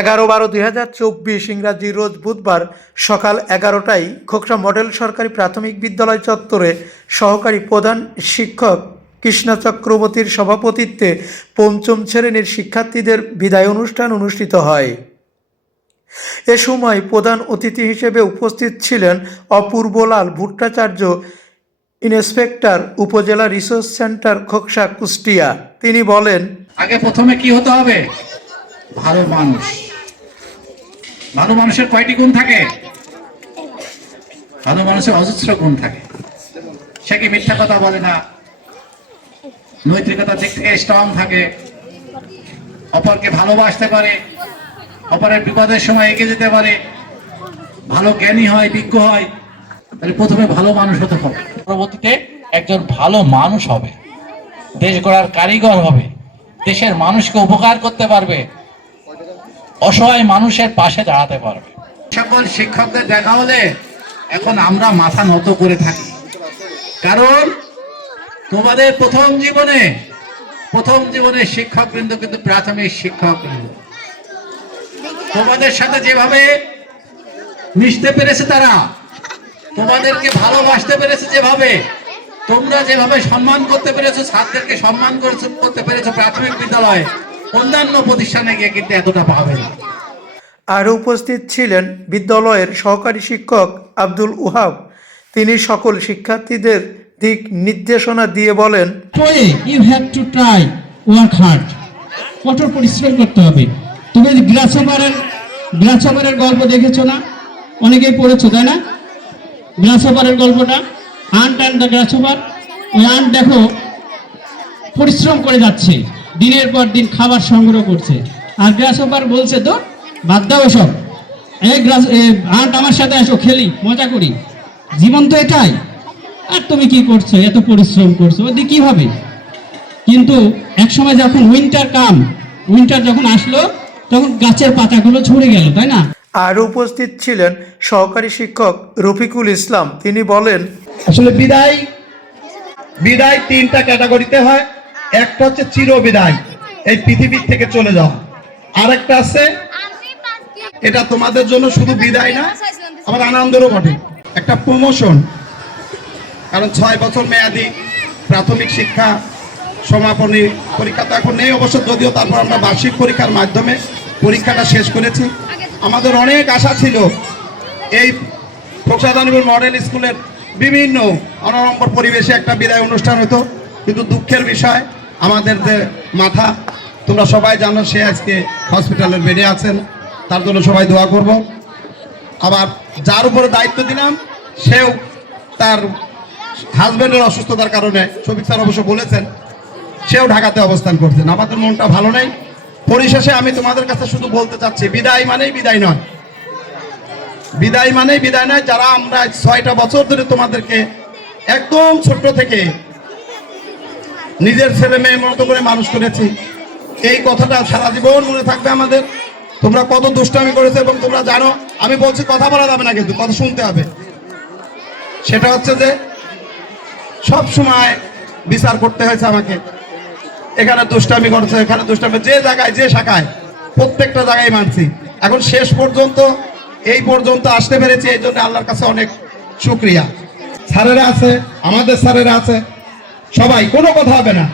11/12/2024 ইংরাজি রোজ বুধবার সকাল 11টায় খোকসা মডেল সরকারি প্রাথমিক বিদ্যালয় চত্বরে সহকারী প্রধান শিক্ষক কৃষ্ণা চক্রবর্তীর সভাপতিত্বে পঞ্চম শ্রেণীর শিক্ষার্থীদের বিদায় অনুষ্ঠান অনুষ্ঠিত হয়। এ সময় প্রধান অতিথি হিসেবে উপস্থিত ছিলেন অপূর্বলাল ভট্টাচার্য, ইন্সপেক্টর, উপজেলা রিসোর্স সেন্টার খোকসা, কুষ্টিয়া। তিনি বলেন, আগে প্রথমে কি হতে হবে? ভালো মানুষ। ভালো মানুষের কয়টি গুণ থাকে? ভালো মানুষের অজস্র গুণ থাকে। সে কি মিথ্যা কথা বলে না, নৈতিকতার দিক থেকে স্ট্রং থাকে, অপরকে ভালোবাসতে পারে, অপরের বিপদের সময় এগিয়ে যেতে পারে, ভালো জ্ঞানী হয়, বিজ্ঞ হয়। তাহলে প্রথমে ভালো মানুষ হতে হবে, পরবর্তীতে একজন ভালো মানুষ হবে, দেশ গড়ার কারিগর হবে, দেশের মানুষকে উপকার করতে পারবে, অসহায় মানুষের পাশে দাঁড়াতে পারবে। সকল শিক্ষকদের দেখা হলে এখন আমরা মাথা নত করে থাকি, কারণ তোমাদের প্রথম জীবনে শিক্ষক বৃন্দ কিন্তু প্রাথমিক শিক্ষক বৃন্দ তোমাদের সাথে যেভাবে মিশতে পেরেছে, তারা তোমাদেরকে ভালোবাসতে পেরেছে, যেভাবে তোমরা যেভাবে সম্মান করতে পেরেছো, ছাত্রদেরকে সম্মান করতে পেরেছো প্রাথমিক বিদ্যালয়ে, অন্যান্য প্রতিষ্ঠানে গিয়ে কিন্তু এতটা পাবে না। আরও উপস্থিত ছিলেন বিদ্যালয়ের সহকারী শিক্ষক আব্দুল ওহাব। তিনি সকল শিক্ষার্থীদের দিক নির্দেশনা দিয়ে বলেন, you have to try, work hard, কঠোর পরিশ্রম করতে হবে। তুমি গ্রাসহপারের গল্প দেখেছো না? অনেকেই পড়েছো, তাই না? গ্রাসহপারের গল্পটা, আন্ট অ্যান্ড দ্য গ্রাসহপার। ওই আন্ট দেখো পরিশ্রম করে যাচ্ছে, দিনের পর দিন খাবার সংগ্রহ করছে, আর গ্রাসহপার বলছে তো বাদ দাও এসব, আন্ট আমার সাথে আসো, খেলি, মজা করি। জীবন তো এটাই। আর তুমি কি করছো, এত পরিশ্রম করছো, ওদি কি হবে? কিন্তু একসময় যখন উইন্টার যখন আসলো, তখন গাছের পাতাগুলো ঝরে গেল, তাই না? আরও উপস্থিত ছিলেন সহকারী শিক্ষক রফিকুল ইসলাম। তিনি বলেন, আসলে বিদায় তিনটা ক্যাটাগরিতে হয়। একটা হচ্ছে চির বিদায়, এই পৃথিবীর থেকে চলে যাওয়া। আর একটা আছে, এটা তোমাদের জন্য শুধু বিদায় না, আমার আনন্দেরও বটে, একটা প্রমোশন। কারণ 6 বছর মেয়াদি প্রাথমিক শিক্ষা সমাপনী পরীক্ষা তো এখন নেই অবশ্য, যদিও তারপর আমরা বার্ষিক পরীক্ষার মাধ্যমে পরীক্ষাটা শেষ করেছি। আমাদের অনেক আশা ছিল এই খোকসা মডেল স্কুলের বিভিন্ন অনড়ম্বর পরিবেশে একটা বিদায় অনুষ্ঠান হতো, কিন্তু দুঃখের বিষয় আমাদের যে মাথা, তোমরা সবাই জানো, সে আজকে হসপিটালের বেডে আছেন। তার জন্য সবাই দোয়া করব। আবার যার উপরে দায়িত্ব দিলাম, সেও তার হাজব্যান্ডের অসুস্থতার কারণে, শফিক স্যার অবশ্য বলেছেন, সেও ঢাকাতে অবস্থান করছেন। আমাদের মনটা ভালো নেই। পরিশেষে আমি তোমাদের কাছে শুধু বলতে চাচ্ছি, বিদায় মানেই বিদায় নয়, বিদায় মানেই বিদায় নয়। যারা আমরা 6টা বছর ধরে তোমাদেরকে একদম ছোট্ট থেকে নিজের ছেলে মেয়ের মতো করে মানুষ করেছি, এই কথাটা সারা জীবন মনে থাকবে আমাদের। তোমরা কত দুষ্টামি করেছো, এবং তোমরা জানো, আমি বলছি কথা বলা যাবে না, কিন্তু কথা শুনতে হবে। সেটা হচ্ছে যে সব সময় বিচার করতে হয়েছে আমাকে, এখানে দুষ্টামি করেছে, এখানে দুষ্টামি, যে জায়গায় যে শাখায়, প্রত্যেকটা জায়গায় মানছি। এখন শেষ পর্যন্ত এই পর্যন্ত আসতে পেরেছি, এই জন্য আল্লাহর কাছে অনেক শুকরিয়া। স্যারেরা আছে, আমাদের স্যারেরা আছে, সবাই, কোনো কথা হবে না।